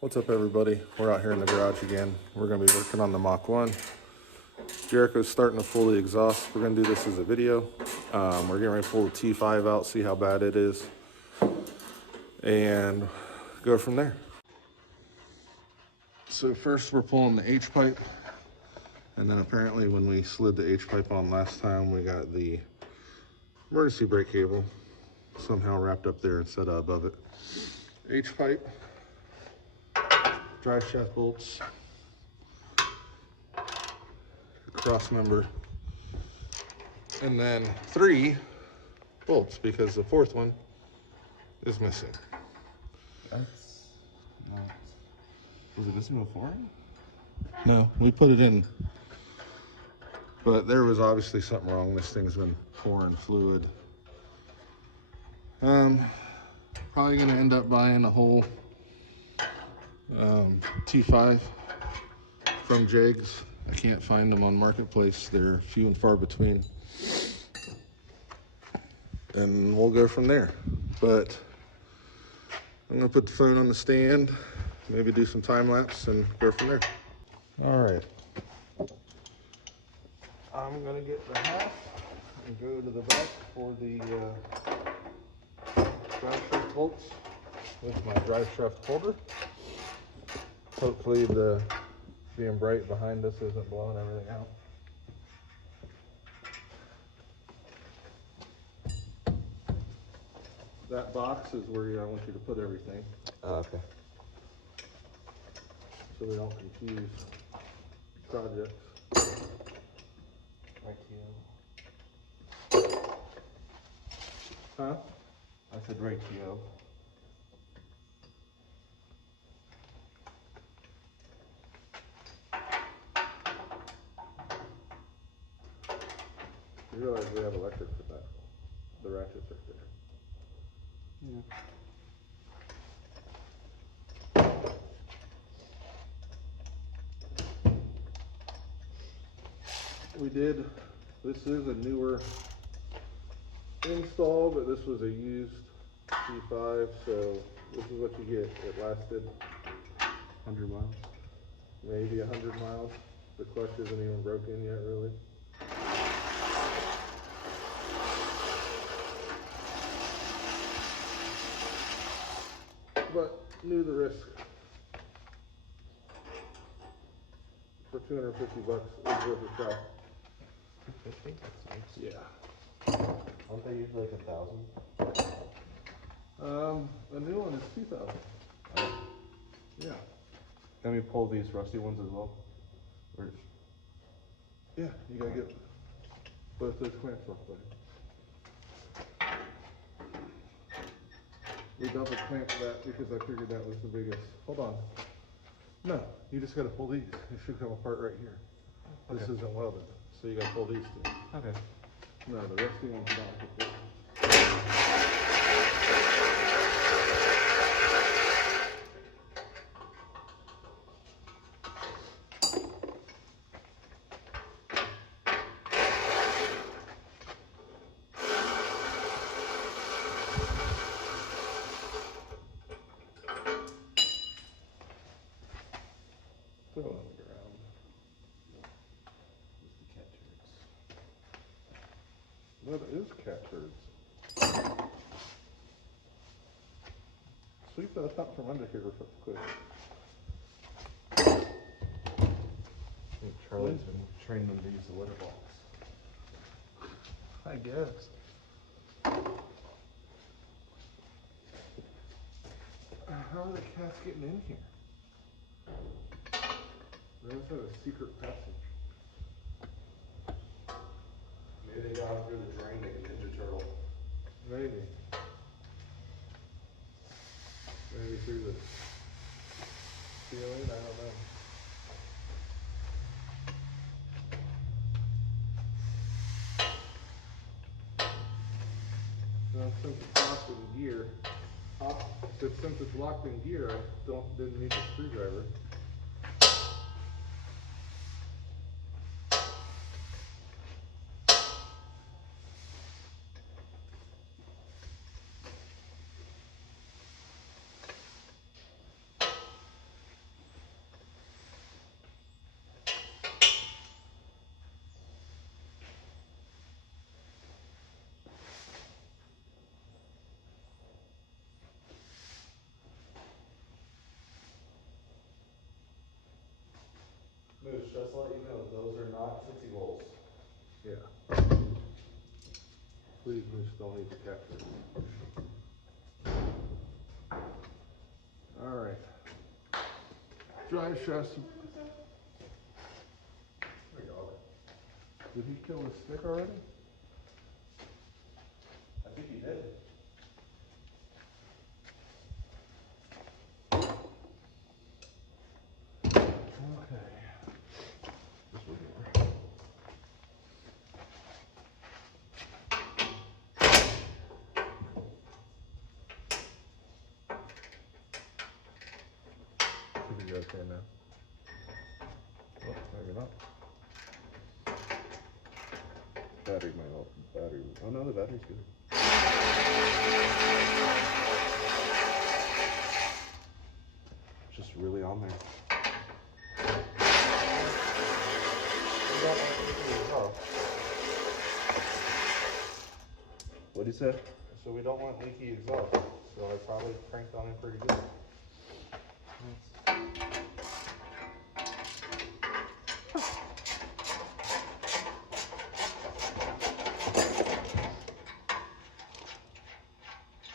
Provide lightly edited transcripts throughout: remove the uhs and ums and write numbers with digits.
What's up, everybody? We're out here in the garage again. We're going to be working on the Mach 1. Jericho's starting to pull the exhaust. We're going to do this as a video. We're getting ready to pull the T-5 out, see how bad it is, and go from there. So first we're pulling the H-pipe, and then apparently when we slid the H-pipe on last time, we got the emergency brake cable somehow wrapped up there instead of above it. H-pipe, drive shaft bolts, cross member, and then 3 bolts because the 4th one is missing. That's not... Was it missing before? No, we put it in, but there was obviously something wrong. This thing's been pouring fluid. Probably gonna end up buying a whole T5 from Jegs. I can't find them on Marketplace. They're few and far between. And we'll go from there. But I'm gonna put the phone on the stand, maybe do some time lapse and go from there. All right. I'm gonna get the half and go to the back for the drive shaft bolts with my drive shaft holder. Hopefully the being bright behind us isn't blowing everything out. That box is where I want you to put everything. Oh, okay. So we don't confuse projects. Right to you. Huh? I said right to you. You realize we have electric for that. The ratchet's right there. We did, this is a newer install, but this was a used T5, so this is what you get. It lasted 100 miles. maybe 100 miles. The clutch isn't even broken yet, really. But knew the risk. For $250 is worth a shot. 250? That's nice. Yeah. Aren't they usually like 1,000? A new one is 2,000. Oh. Yeah. Can we pull these rusty ones as well? Or... Yeah, you gotta get both those clamps off, buddy. We double clamped that because I figured that was the biggest. Hold on. No, you just gotta pull these. It should come apart right here. This Okay. isn't welded, so you gotta pull these two. Okay. No, the rusty one's not. Throw it on the ground. Just the cat turds. What is cat turds? Sweep that up from under here real quick. I think Charlie's been training them to use the litter box. I guess. How are the cats getting in here? They must have a secret passage. Maybe they got out through the drain like a Ninja Turtle. Maybe. Maybe through the ceiling, I don't know. Well, since it's locked in gear, since it's locked in gear, I didn't need a screwdriver. Moose, just to let you know, those are not Tootsie Rolls. Yeah. Please, Moose, don't eat the cat food. All right. Drive chassis. Did he kill the stick already? I think he did. Okay. This one here. Should be okay now. Oh, maybe not. Battery might not. Battery. Oh no, the battery's good. Just really on there. What'd you say? So we don't want leaky exhaust. So I probably cranked on it pretty good.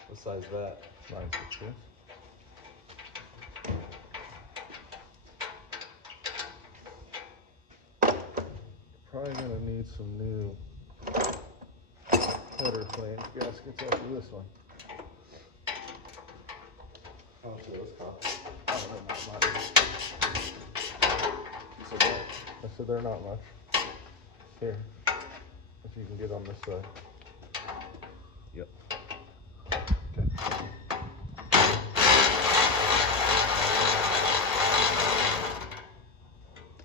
What size is that? 9/16. Probably gonna need some new header flange gaskets after this one. How much do those cost? Oh, they're not much. You said what? I said they're not much. Here, if you can get on this side. Yep. Okay.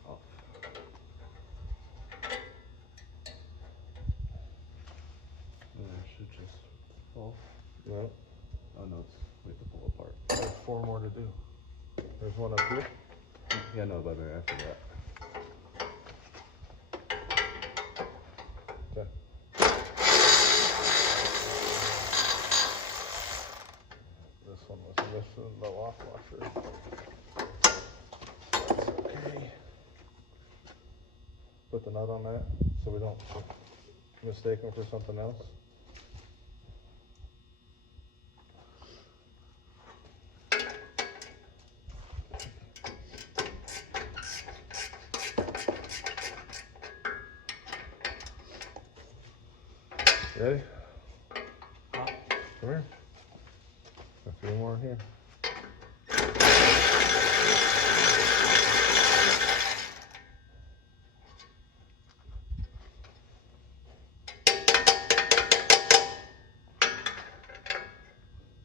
Oh. I should just fall. No, Oh no, it's we have to pull apart. there's 4 more to do. There's one up here. Yeah, no, but after that. Okay. This one was missing the lock washer. That's okay. Put the nut on that so we don't mistake them for something else. Ready? Huh? Come here. A few more here.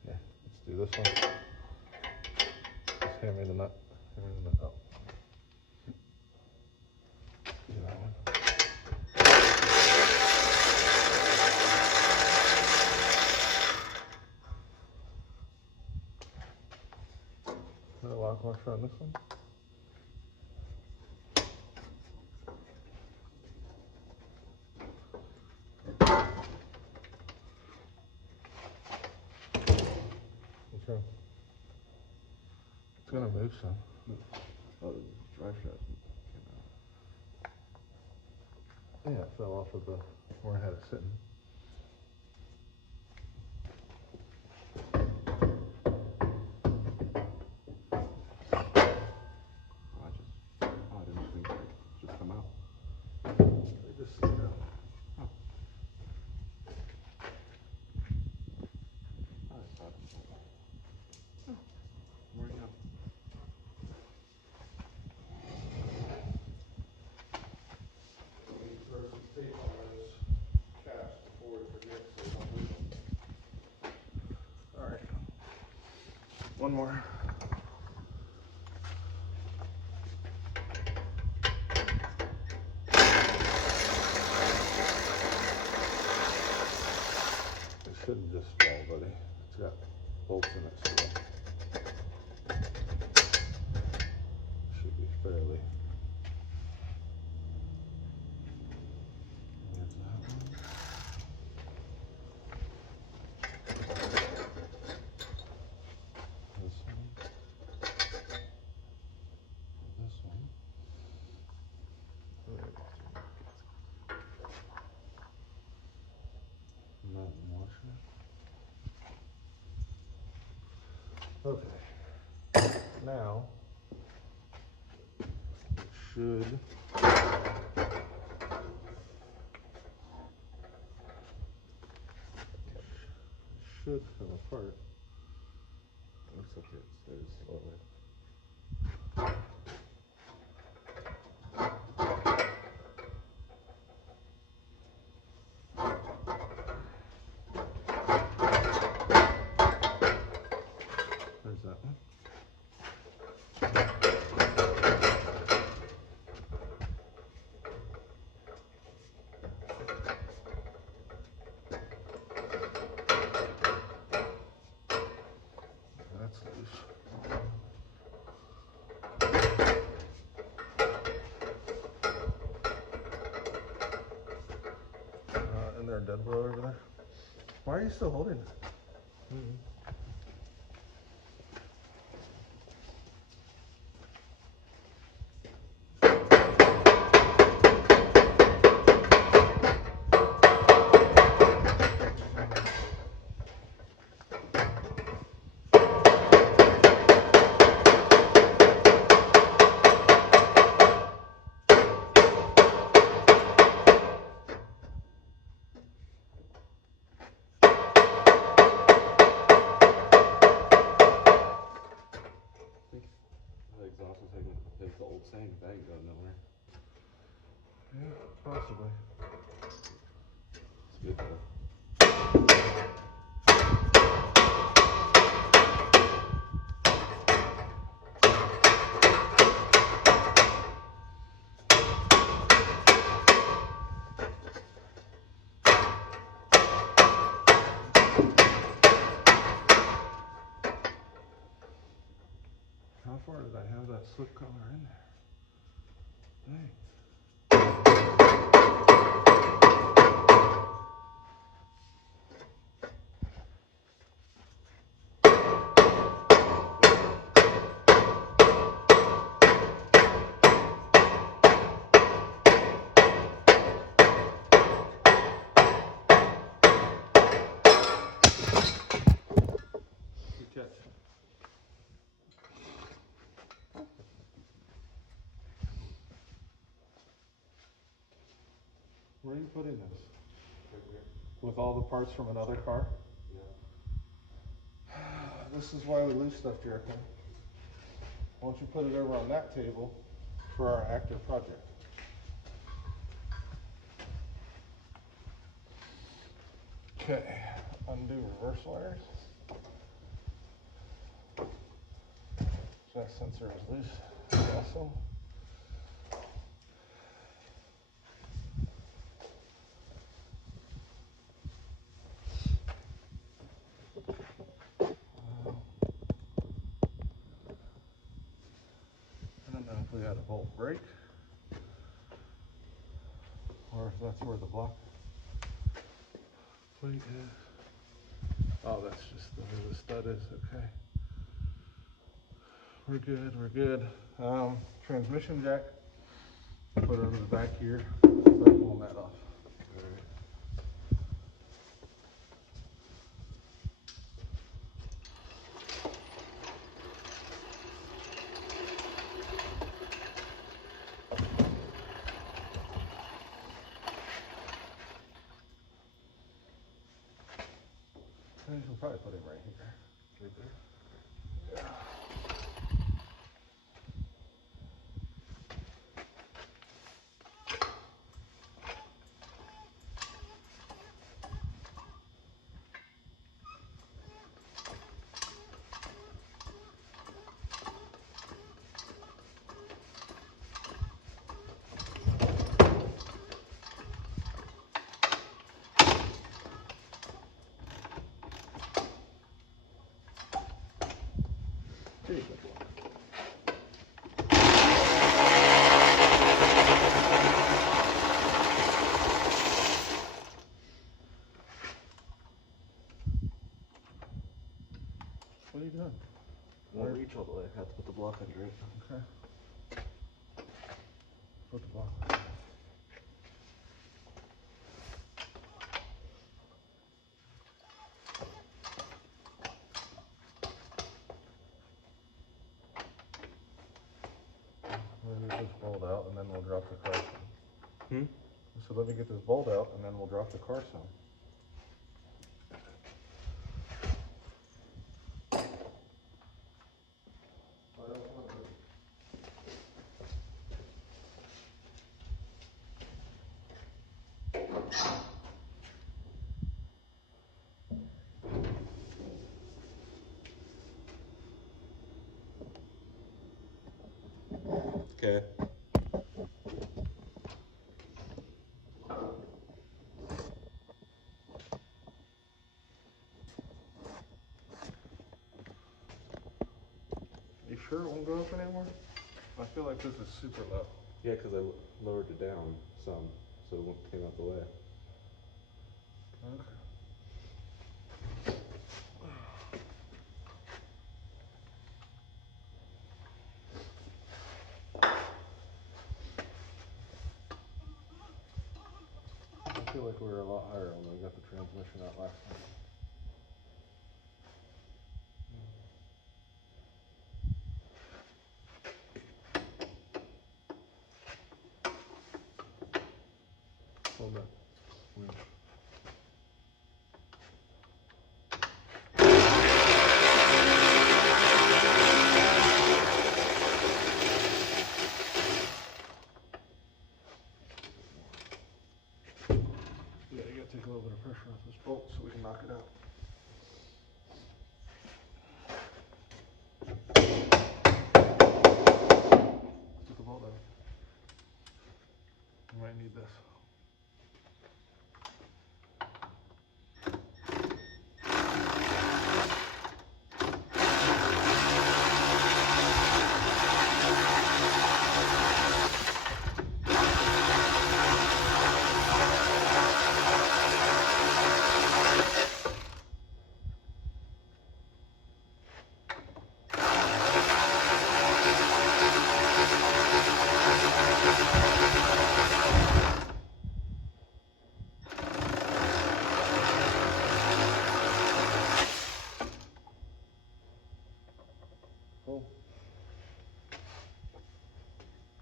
Okay, let's do this one. Just hand me the nut. Hand me the nut. Oh. Do that one. Put a lock washer on this one. Okay. It's gonna move some. Oh, the drive shaft. Yeah, it fell off of the where I had it sitting. I didn't think it would just come out. They just slid out. Oh. I thought it. Oh, where'd you go? We need to throw some tape on those caps before we forget so we don't lose them. All right. One more. It shouldn't just fall, buddy. It's got bolts in it still. Should be fairly. There's that one. This one. This one. Okay. Now it should come apart. Looks like it's slowly. There's that one. That's loose. And there, dead blow over there. Why are you still holding it? The exhaust was taking the old saying that ain't going nowhere. Yeah, possibly. It's good though. How far did I have that slip collar in there? Dang. Good catch. Where are you putting this? Right here. With all the parts from another car? Yeah. This is why we lose stuff, Jericho. Why don't you put it over on that table for our active project? Okay, undo reverse wires. That sensor is loose also. I don't know if we had a bolt break or if that's where the block plate is. Oh, that's just where the stud is. Okay. We're good, we're good. Transmission jack, put it over the back here, start pulling that off. Alright. I think we'll probably put him right here. Right there. There you go. What are you doing? Won't reach all the way. I have to put the block under it. Okay. Put the block. Let me get this bolt out and then we'll drop the car some. Hmm? So let me get this bolt out and then we'll drop the car some. Okay. You sure it won't go up anymore? I feel like this is super low. Yeah, because I lowered it down some, so it came out the way. Okay. I feel like we were a lot higher when we got the transmission out last time. Hold that. Yeah, you gotta take a little bit of pressure off this bolt so we can knock it out. Get the bolt out. You might need this. Cool.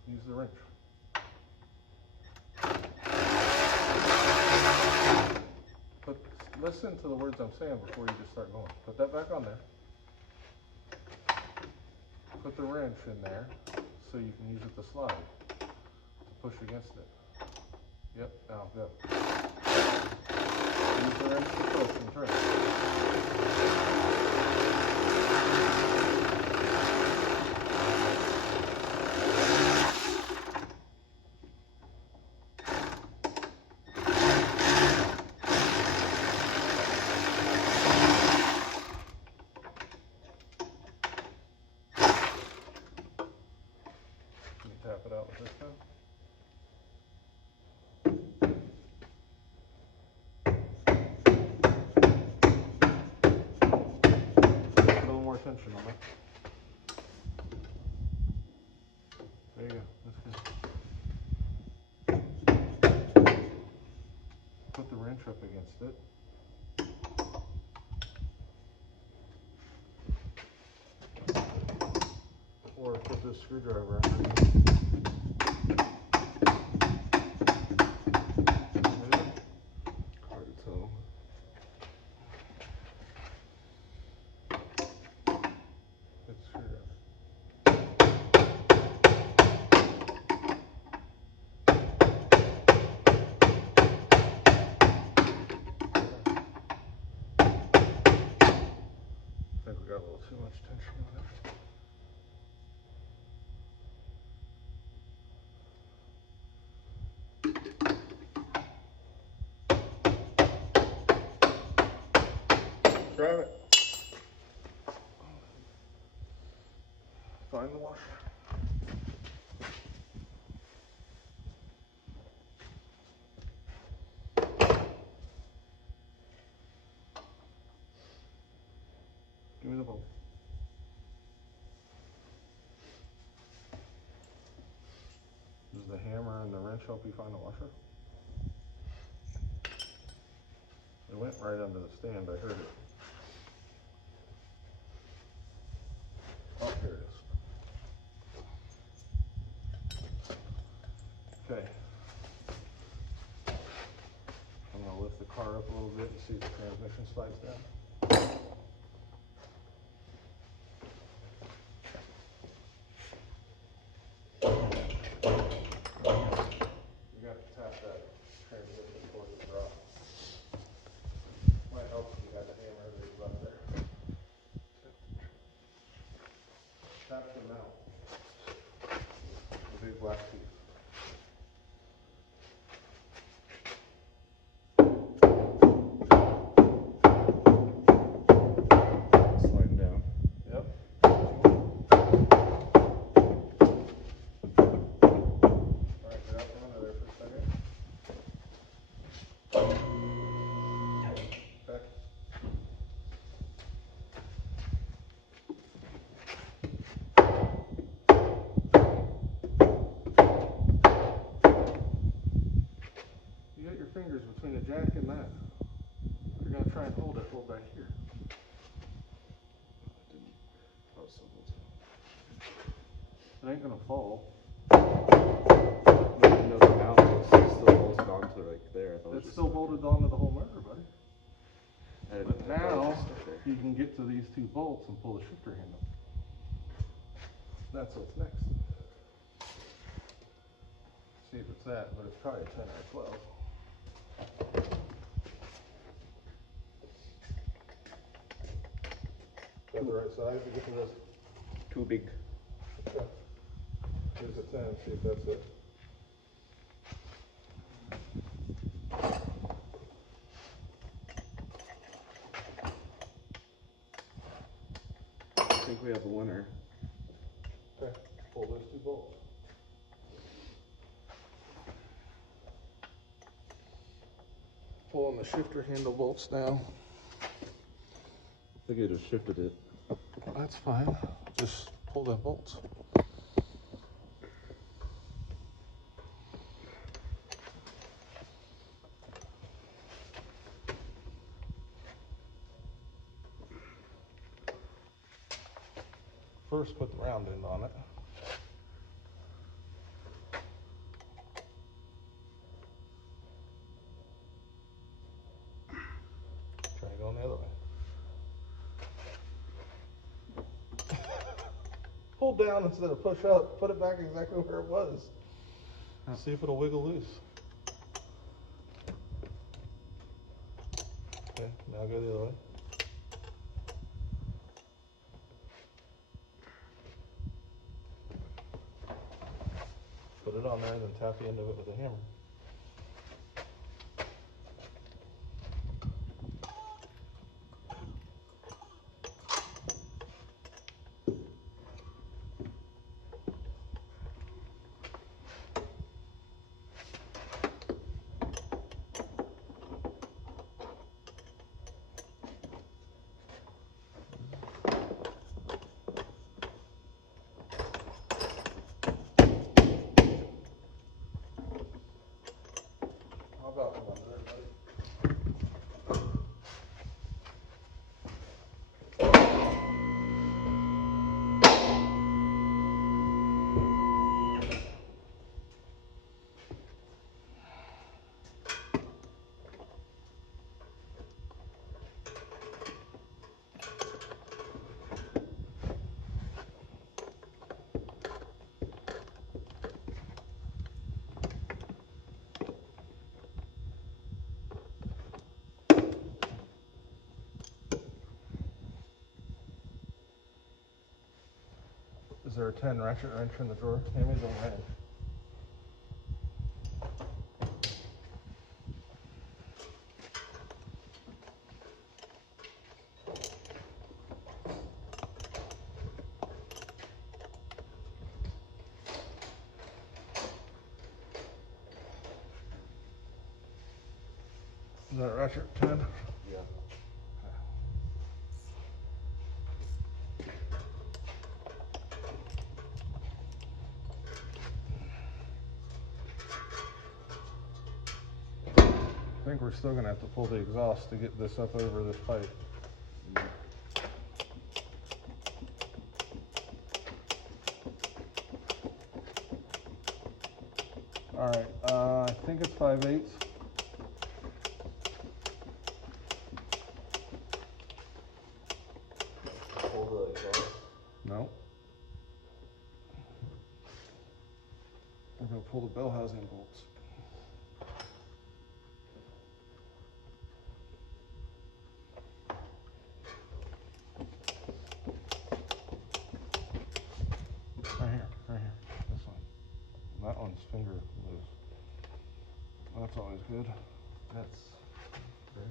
Use the wrench. Listen to the words I'm saying before you just start going. Put that back on there. Put the wrench in there so you can use it to slide, to push against it. Yep, now go. Use the wrench to push and turn. Can you tap it out with this thing? Put a little more tension on it. There you go, that's good. Put the wrench up against it. Or put this screwdriver underneath. Hard to tell. It's a screwdriver. I think we got a little too much tension on it. Grab it. Find the washer. Give me the bolt. Does the hammer and the wrench help you find the washer? It went right under the stand, I heard it. Oh, here it is. up a little bit and see if the transmission slides down. You got to tap that transmission towards the drop. Might help if you had a hammer that you left there. Tap the mount. The big black piece. Sliding down. Yep. Alright, get out from under there for a second. Okay. You got your fingers between the jack and that. If you're gonna try and hold it, hold back here. Oh, so It ain't gonna fall. no, the mount is still bolted onto like there. I thought it was It's just still bolted onto the whole motor, buddy. I didn't- But I thought it now, was just stuck there. you can get to these two bolts and pull the shifter handle. That's what's next. See if it's that, but it's probably a 10 or a 12. Got the right size to get to this? Too big. Okay. Here's a 10, see if that's it. I think we have a winner. Okay, pull those two bolts. Pulling the shifter handle bolts down. I think I just shifted it. That's fine. Just pull the bolts. First, put the round end on it. Try going the other way. Pull down instead of push up. Put it back exactly where it was. See if it'll wiggle loose. Okay, now go the other way. Put it on there, then tap the end of it with a hammer. How about from under there, buddy? Is there a 10 ratchet wrench in the drawer? Hand me the wrench. Is that a ratchet 10? Yeah. I think we're still gonna have to pull the exhaust to get this up over this pipe. All right, I think it's 5/8. We're going to pull the bell housing bolts. Right here, this one. That one's finger loose. That's always good. That's very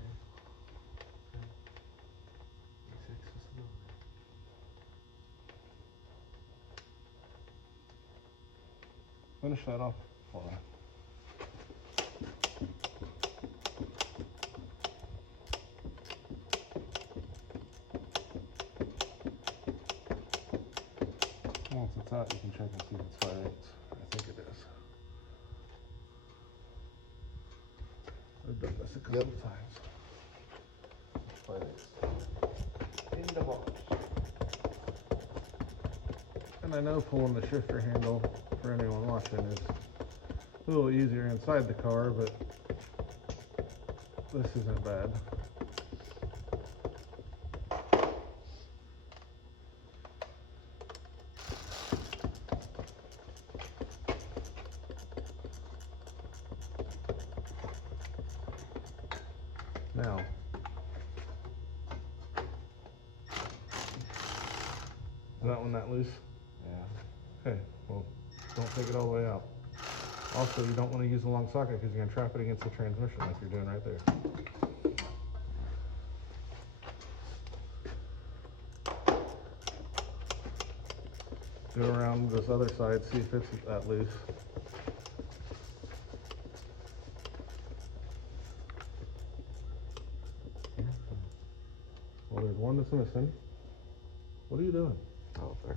exact system. Finish that off for me. Once it's out, you can check and see if it's 5/8. I think it is. I've done this a couple of times. 5/8. In the box. And I know pulling the shifter handle, for anyone watching, is a little easier inside the car, but this isn't bad. Now, is that one that loose? Yeah. Okay, well, don't take it all the way out. Also, you don't want to use the long socket because you're going to trap it against the transmission like you're doing right there. Go around this other side, see if it's that loose. Well, there's one that's missing. What are you doing? Oh, there.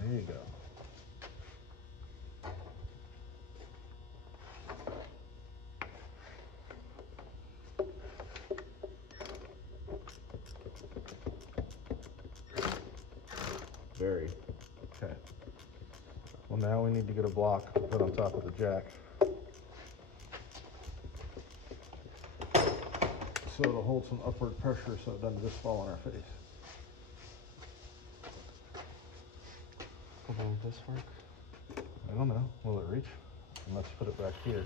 There you go. Very. Okay. Well, now we need to get a block to put on top of the jack, so it'll hold some upward pressure so it doesn't just fall on our face. How long does this work? I don't know. Will it reach? And let's put it back here.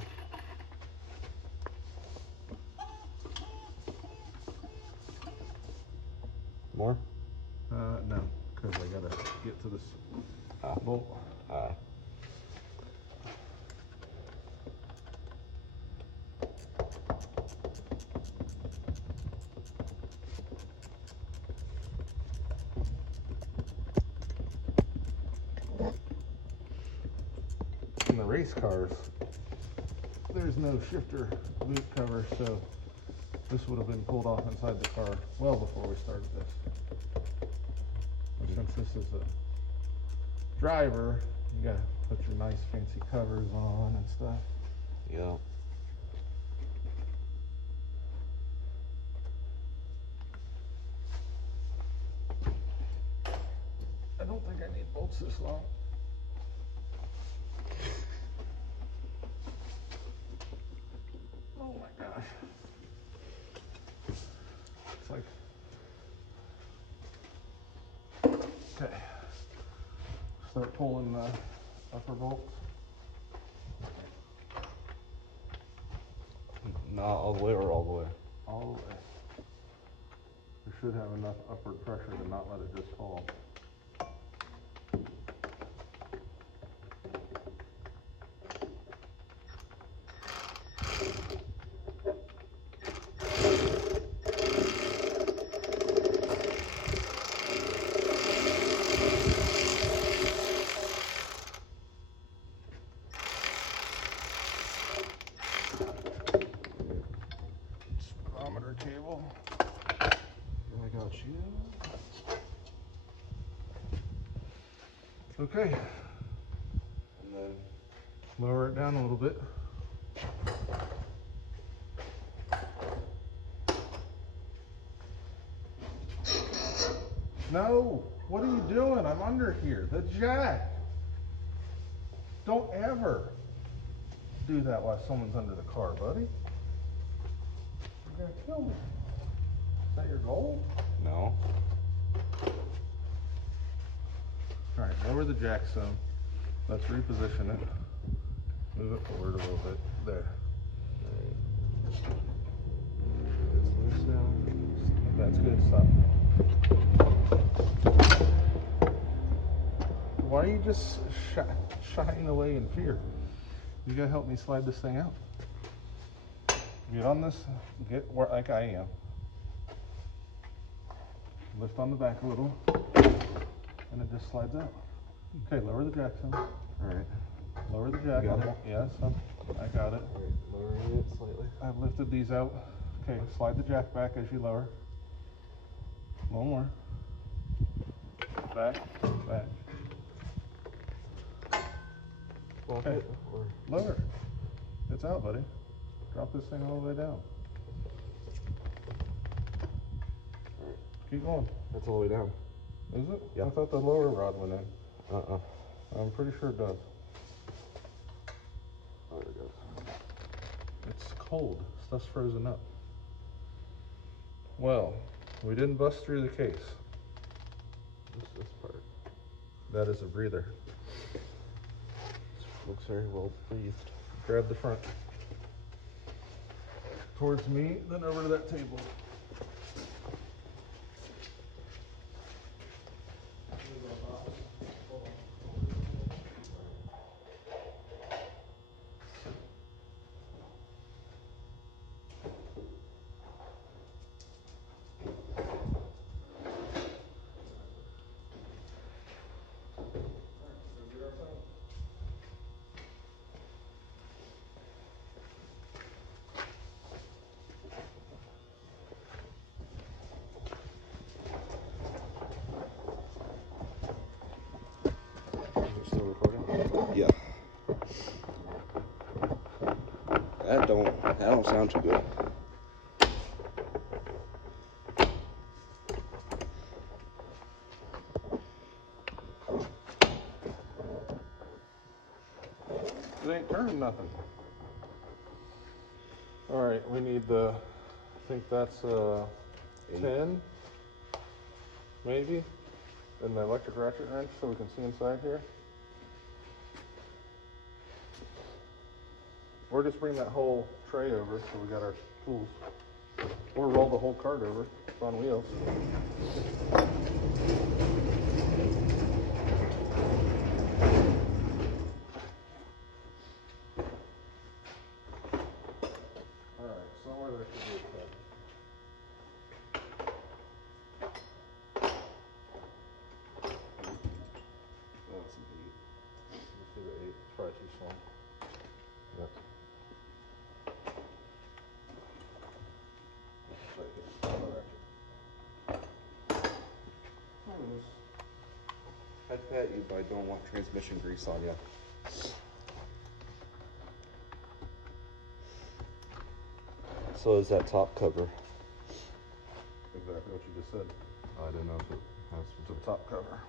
More? No, because I gotta get to this bolt. In the race cars, there's no shifter boot cover, so this would have been pulled off inside the car well before we started this. Since this is a driver, you gotta put your nice fancy covers on and stuff. Yeah. I don't think I need bolts this long. Oh my gosh. It's like, okay. Start pulling the upper bolts. Not all the way or all the way? All the way. We should have enough upward pressure to not let it just fall. Speedometer cable. I got you. Okay, And then lower it down a little bit. No, what are you doing? I'm under here. The jack. Don't ever do that while someone's under the car, buddy. You're gonna kill me. Is that your goal? no. All right, lower the jack some. Let's reposition it. Move it forward a little bit. There. It's loose now. That's good. Stop. Why are you just shying away in fear? You gotta help me slide this thing out. Get on this. Get where like I am. Lift on the back a little, and it just slides out. Okay, lower the jack some. All right. Lower the jack. You got it? Yes, I got it. All right. Lowering it slightly. I've lifted these out. Okay, slide the jack back as you lower. A little more. Back, back. Lock Okay. it, or Lower. It's out, buddy. Drop this thing all the way down. Keep going. that's all the way down. Is it? Yeah. I thought the lower rod went in. Uh-uh. I'm pretty sure it does. Oh, there it goes. It's cold. Stuff's frozen up. Well, we didn't bust through the case. Just this part. That is a breather. Looks very well breathed. Grab the front. Towards me, then over to that table. Is it still recording? Yeah. That don't sound too good. It ain't turning nothing. All right, we need the, I think that's 10, maybe, and the electric ratchet wrench so we can see inside here. Or just bring that whole tray over so we got our tools. Or roll the whole cart over. It's on wheels. Alright, somewhere there should be a cut. That's an 8. You see the 8? It's probably too small. Yep. I'd pat you, but I don't want transmission grease on you. So is that top cover? Exactly what you just said. I didn't know if it has It's a top cover.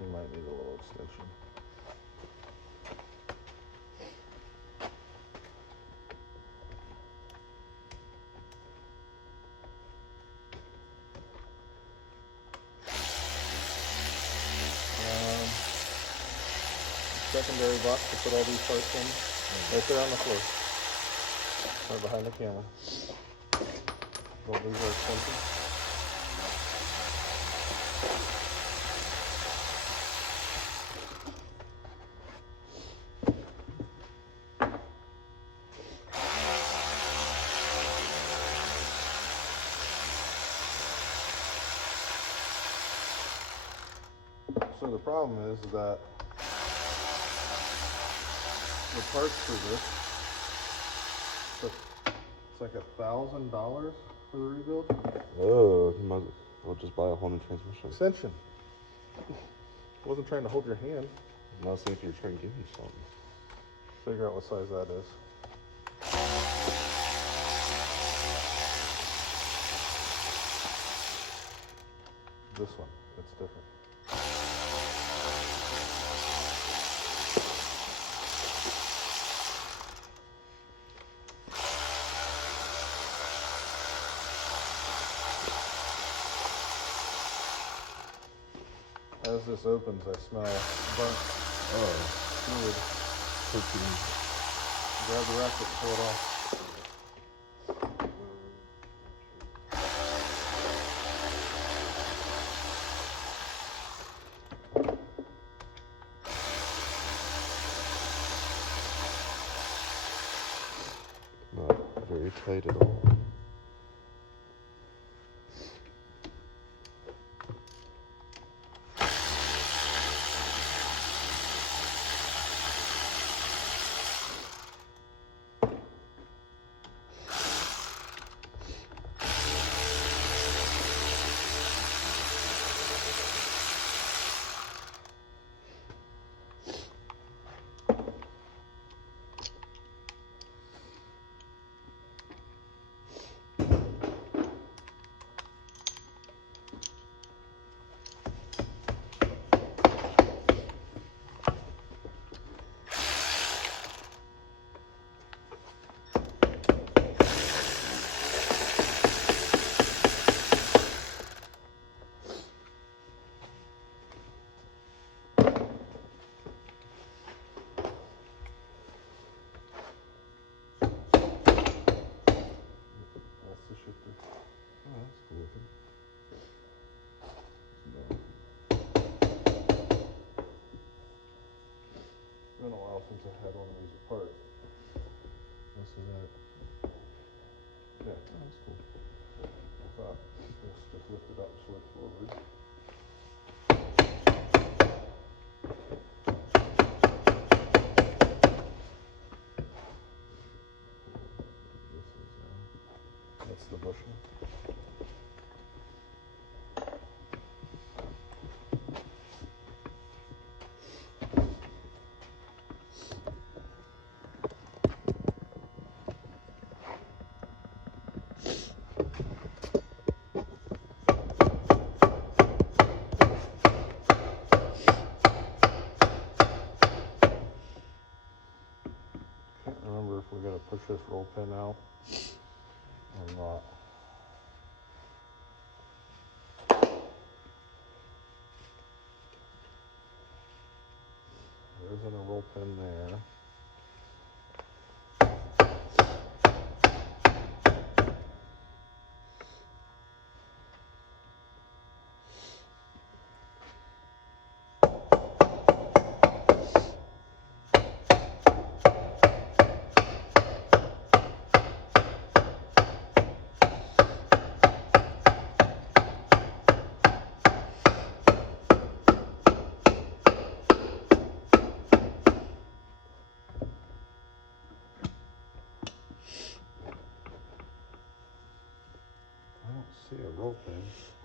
We might need a little extension. Secondary box to put all these parts in. Right there on the floor. Right behind the camera. Don't lose our extension. So the problem is that the parts for this, it's like $1,000 for the rebuild. Oh, you might as well just buy a whole new transmission. Extension. Wasn't trying to hold your hand. I was thinking you were trying to give me something. Figure out what size that is. This one, it's different. as this opens, I smell burnt Oh. fluid. Cooking. Grab the ratchet, pull it off. Not very tight at all. That's the shifter. Oh, that's cool looking. It's been a while since I had one of these apart. This is that. Yeah, Oh, that's cool. I thought this just lifted up and slid forward. This is That's the bushing. Can't remember if we're gonna push this roll pin out or not. There isn't a roll pin there. I don't see a roll pin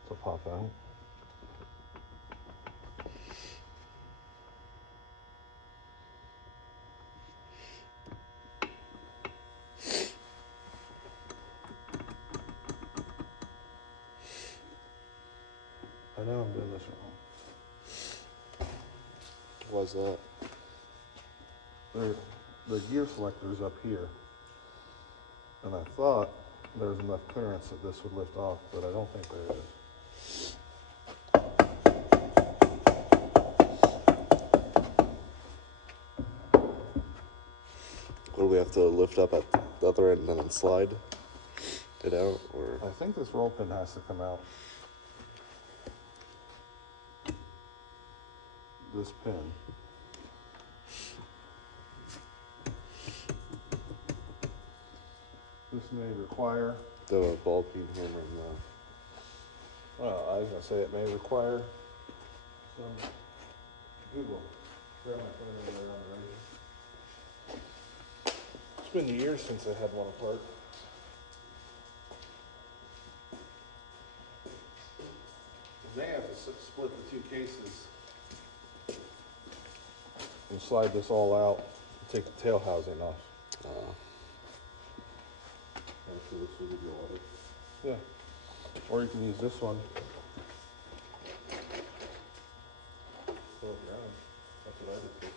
to pop out. I know I'm doing this wrong. Why's that? The gear selector's up here. And I thought there was enough clearance that this would lift off, but I don't think there is. Or do we have to lift up at the other end and then slide it out? Or I think this roll pin has to come out. This pin. This may require, the ball peen hammer and well, I was gonna say it may require some Google. Grab my phone over there on the right. It's been years since I had one apart. You may have to split the two cases and slide this all out and take the tail housing off. after this was a water. Yeah. Or you can use this one. Pull it down. That's what I did too.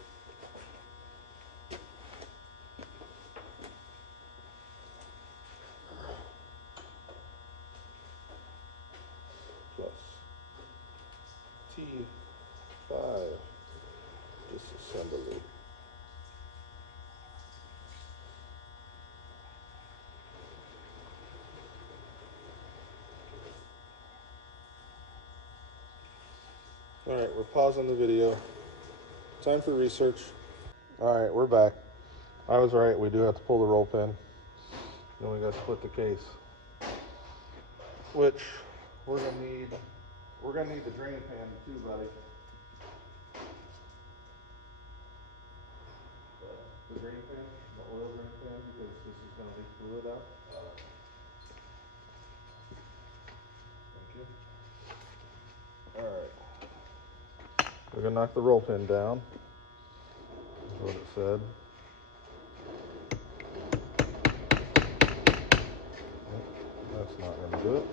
Plus T-5 disassembly. All right, we're pausing the video. Time for research. All right, we're back. I was right. We do have to pull the roll pin. Then we got to split the case, which we're gonna need. We're gonna need the drain pan too, buddy. The drain pan, the oil drain pan, because this is gonna leak fluid out. Thank you. All right. We're gonna knock the roll pin down. Is what it said. That's not gonna do it.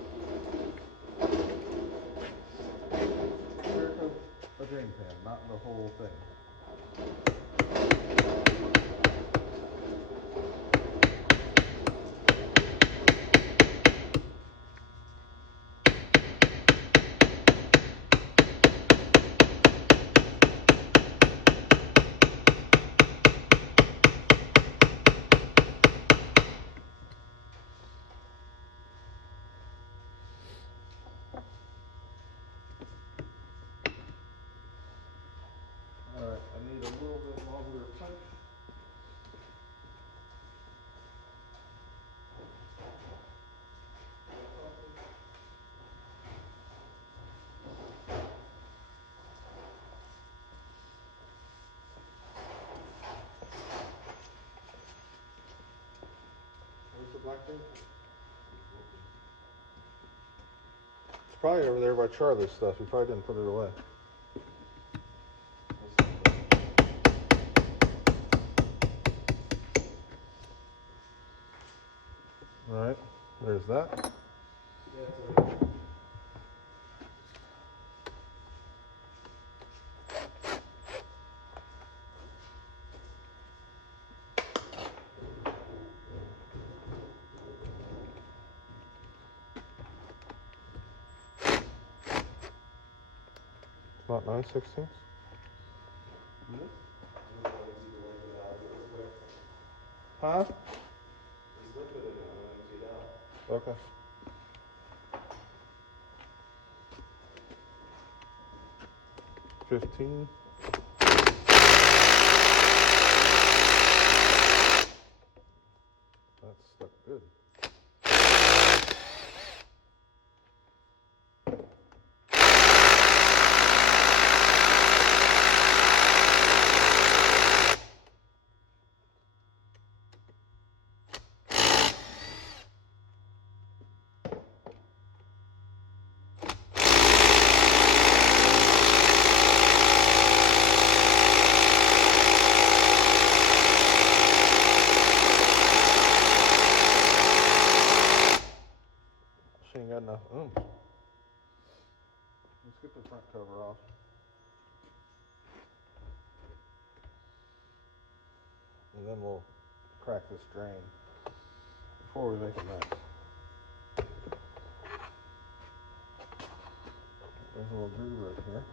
Here's a drain pan, not the whole thing. All right, I need a little bit longer punch. Where's the black thing? It's probably over there by Charlie's stuff. He probably didn't put it away. All right, there's that. About 9/16. Huh? Okay. $15. That's stuck good. She ain't got enough oomph. Let's get the front cover off. And then we'll crack this drain before we make a mess. There's a little groove right here.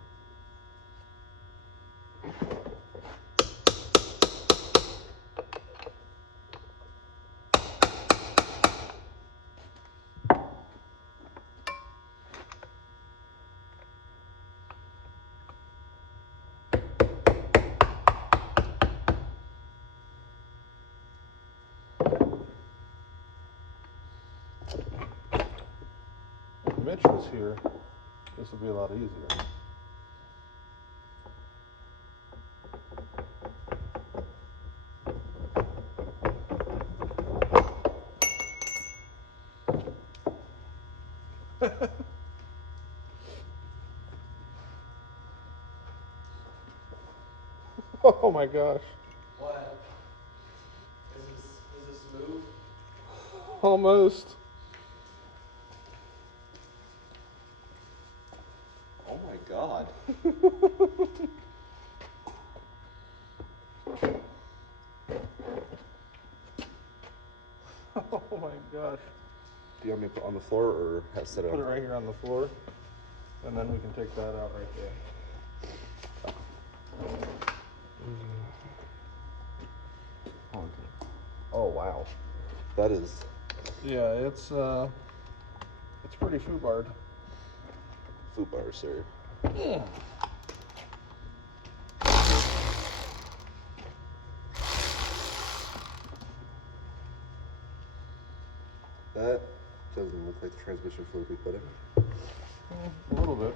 If Mitch was here, this would be a lot easier. Oh my gosh. What? Is this smooth? Almost. Oh my god. Oh my gosh. Do you want me to put it on the floor or have set it Put it on? right here on the floor, and then we can take that out right there. wow. That is. Yeah, it's pretty foobarred. Foobar, sir. That doesn't look like the transmission fluid we put in. A little bit.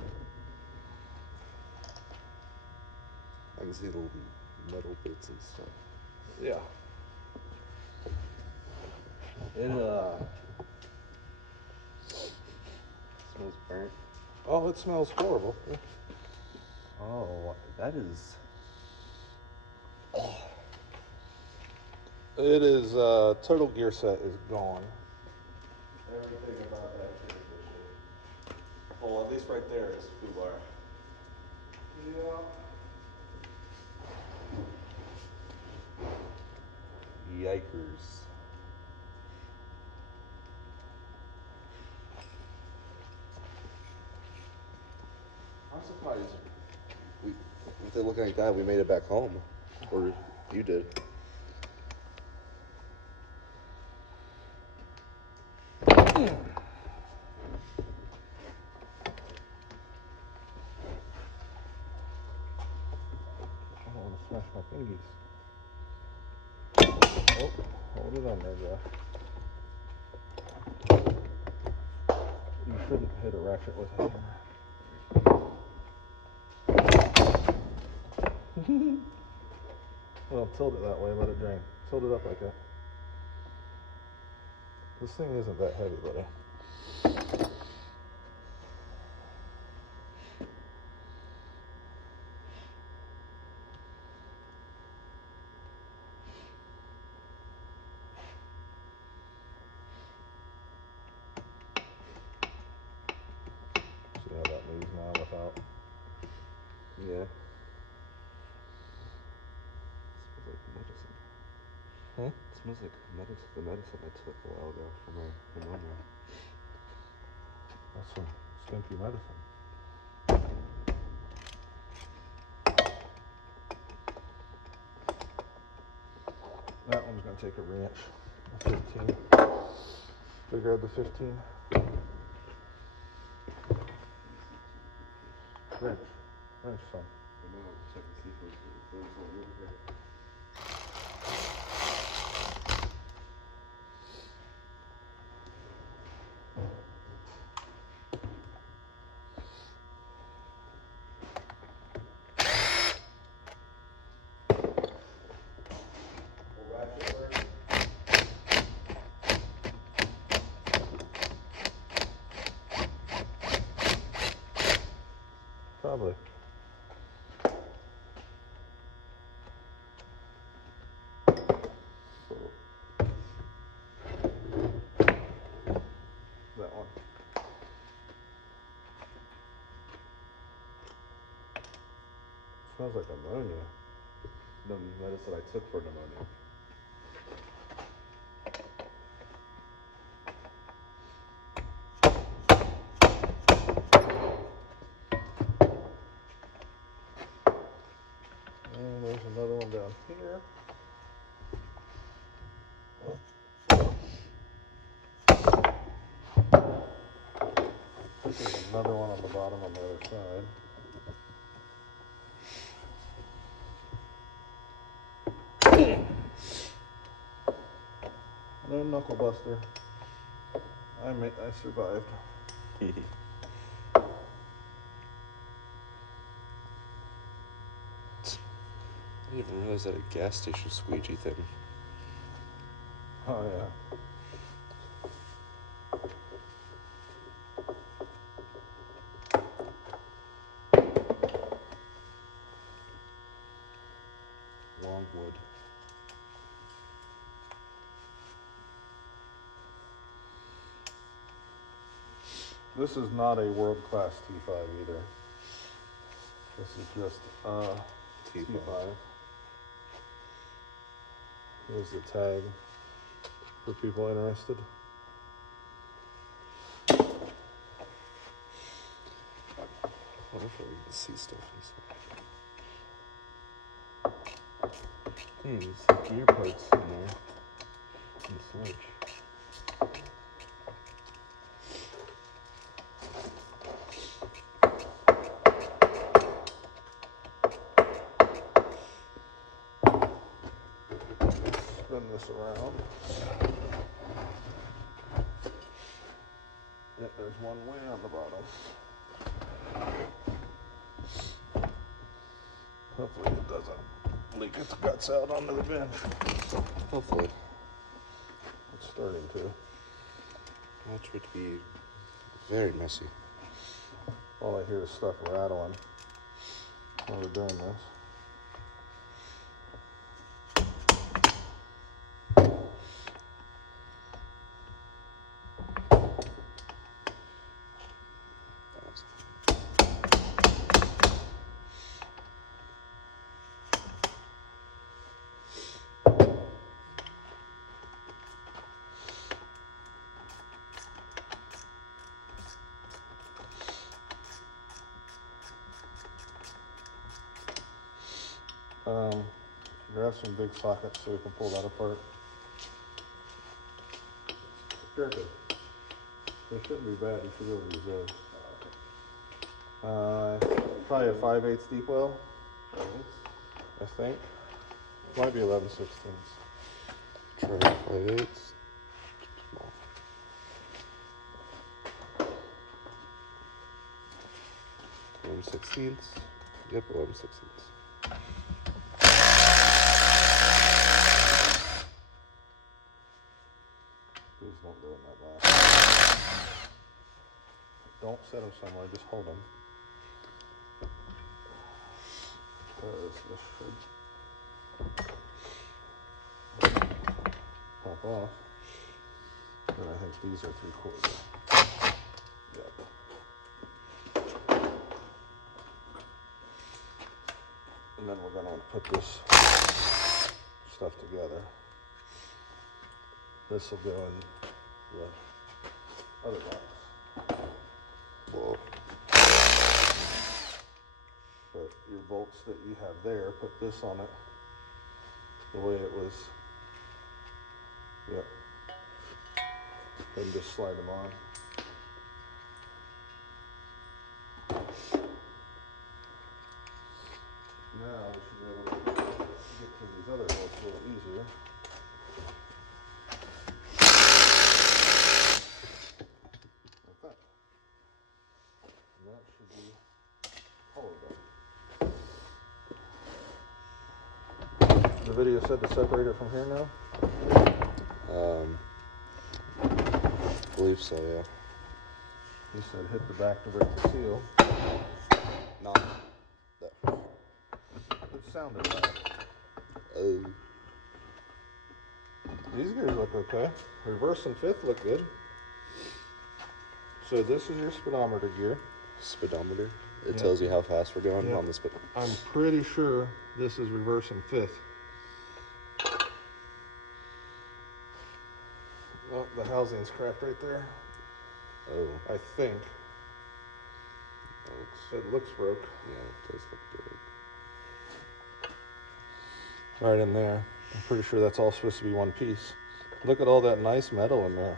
I can see little metal bits and stuff. Yeah. It Smells burnt. oh, it smells horrible. Oh, that is. It is total gear set is gone. Everything about that transmission. Well, at least right there is foobar. Yeah. Yikers. I'm surprised. With it looking like that, we made it back home. Or you did. I don't want to smash my fingies. Oh, hold it on there, Jeff. You shouldn't hit a ratchet with a hammer. Well, tilt it that way, let it drain. Tilt it up like that. This thing isn't that heavy, buddy. See how that moves now without. Yeah. Smells like medicine. Huh? It smells like medicine. The medicine I took a while ago for my pneumonia. That's some stinky medicine. That one's gonna take a wrench. A 15. Go grab the 15. Wrench. Wrench some. I know, I'm checking to see if there's one over here. Probably. That one. Smells like ammonia. The medicine I took for pneumonia. And there's another one down here. There's another one on the bottom on the other side. No knuckle buster. I survived. I didn't even realize that a gas station squeegee thing. Oh yeah. Longwood. This is not a world-class T-5 either. This is just T5. Here's the tag for people interested. I wonder if I can see stuff inside. Hey, there's some gear parts in there. and such. Spin this around. Yep, there's one way on the bottom. Hopefully it doesn't leak its guts out onto the bench. Hopefully. It's starting to. Which would be very messy. All I hear is stuff rattling while we're doing this. Grab some big sockets so we can pull that apart. Careful. They shouldn't be bad. You should be able to use those. Probably a 5/8 deep well, I think. Might be 11/16. Try 5/8. 11/16. Yep, 11/16. Please don't go in that box. Don't set them somewhere, just hold them. Because this should pop off. And I think these are 3/4. Yep. And then we're gonna put this stuff together. This will go in the other box. Whoa. But your bolts that you have there, put this on it the way it was. Yep. Then just slide them on. Now we should be able to get to these other bolts a little easier. Like that. And that should be all of them. The video said to separate it from here now? I believe so, yeah. He said hit the back to break the seal. Not that. It sounded right. Oh. These gears look okay. Reverse and fifth look good. So this is your speedometer gear. Speedometer. It Yep. tells you how fast we're going Yep. on the speed. I'm pretty sure this is reverse and fifth. Oh, the housing's cracked right there. Oh. I think. It looks broke. Yeah, it does look good. Right in there. I'm pretty sure that's all supposed to be one piece. Look at all that nice metal in there.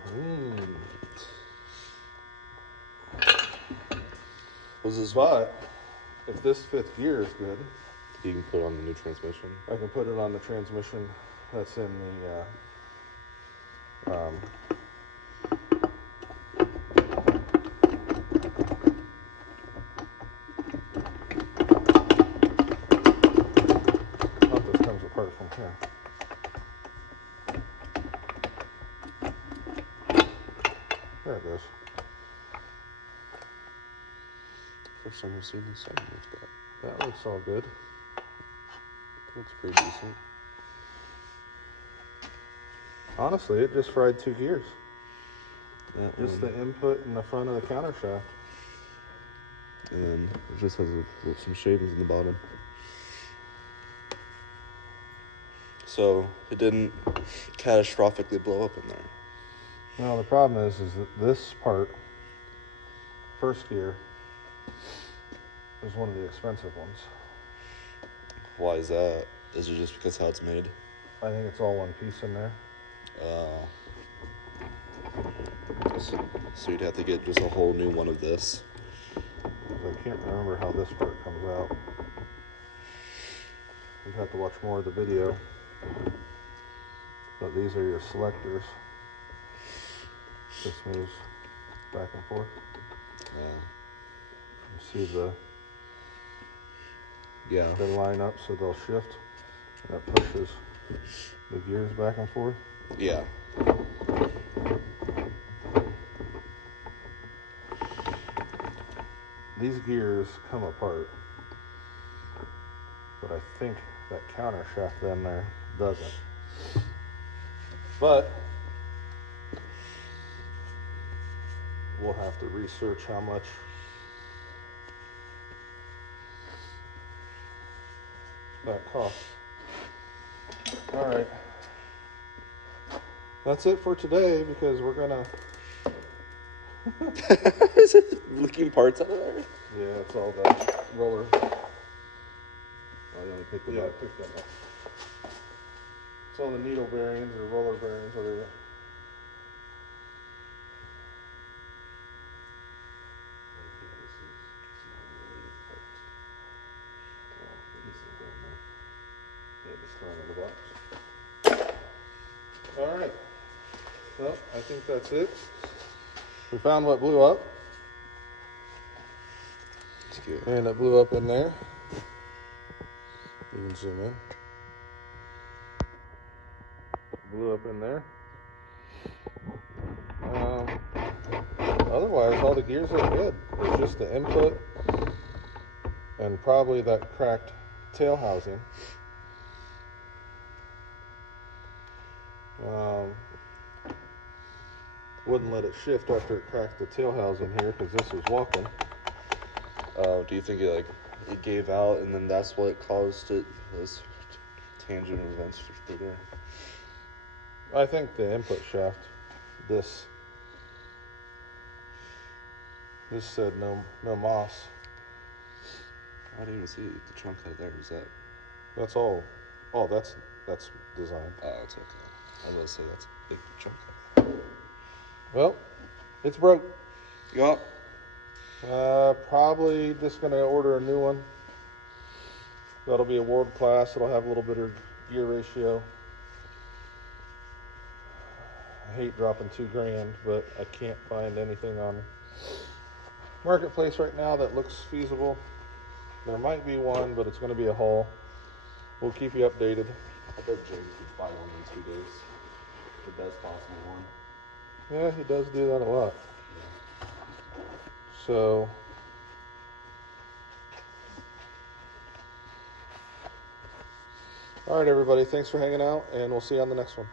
Was this But if this fifth gear is good, you can put on the new transmission? I can put it on the transmission that's in the hope this comes apart from here. There it goes. First time I've seen this something like that. That looks all good. It looks pretty decent. Honestly, it just fried two gears. Just the input and the front of the counter shaft. And then it just has some shavings in the bottom. So it didn't catastrophically blow up in there. Now the problem is that this part, first gear, is one of the expensive ones. Why is that? Is it just because how it's made? I think it's all one piece in there. So you'd have to get just a whole new one of this. I can't remember how this part comes out. You'd have to watch more of the video. But these are your selectors. This moves back and forth. You see they line up so they'll shift. And that pushes the gears back and forth. Yeah. These gears come apart, but I think that counter shaft in there doesn't. But we'll have to research how much that costs. All right. That's it for today because we're gonna. Is it leaking parts out of there? Yeah, it's all that roller. Oh, you only picked them Yeah, I up. picked them up. It's all the needle bearings or roller bearings, whatever. Yeah, just throw it in the box. All right. Well, I think that's it. We found what blew up. That's good. And it blew up in there. You can zoom in. Blew up in there. Otherwise, all the gears look good. It's just the input and probably that cracked tail housing. Wouldn't let it shift after it cracked the tail housing here because this was walking. Do you think it gave out and then that's what caused it, those tangent events through there? I think the input shaft, this said no moss. I didn't even see the trunk out there. Is that? That's all. Oh, that's design. Oh, it's okay. I was gonna say that's a big chunk. Well, it's broke. Yup. Probably just gonna order a new one. That'll be a world class. It'll have a little bit of gear ratio. I hate dropping $2,000, but I can't find anything on Marketplace right now that looks feasible. There might be one, but it's going to be a haul. We'll keep you updated. I bet James could buy one in 2 days. The best possible one. Yeah, he does do that a lot. Yeah. So, all right, everybody. Thanks for hanging out, and we'll see you on the next one.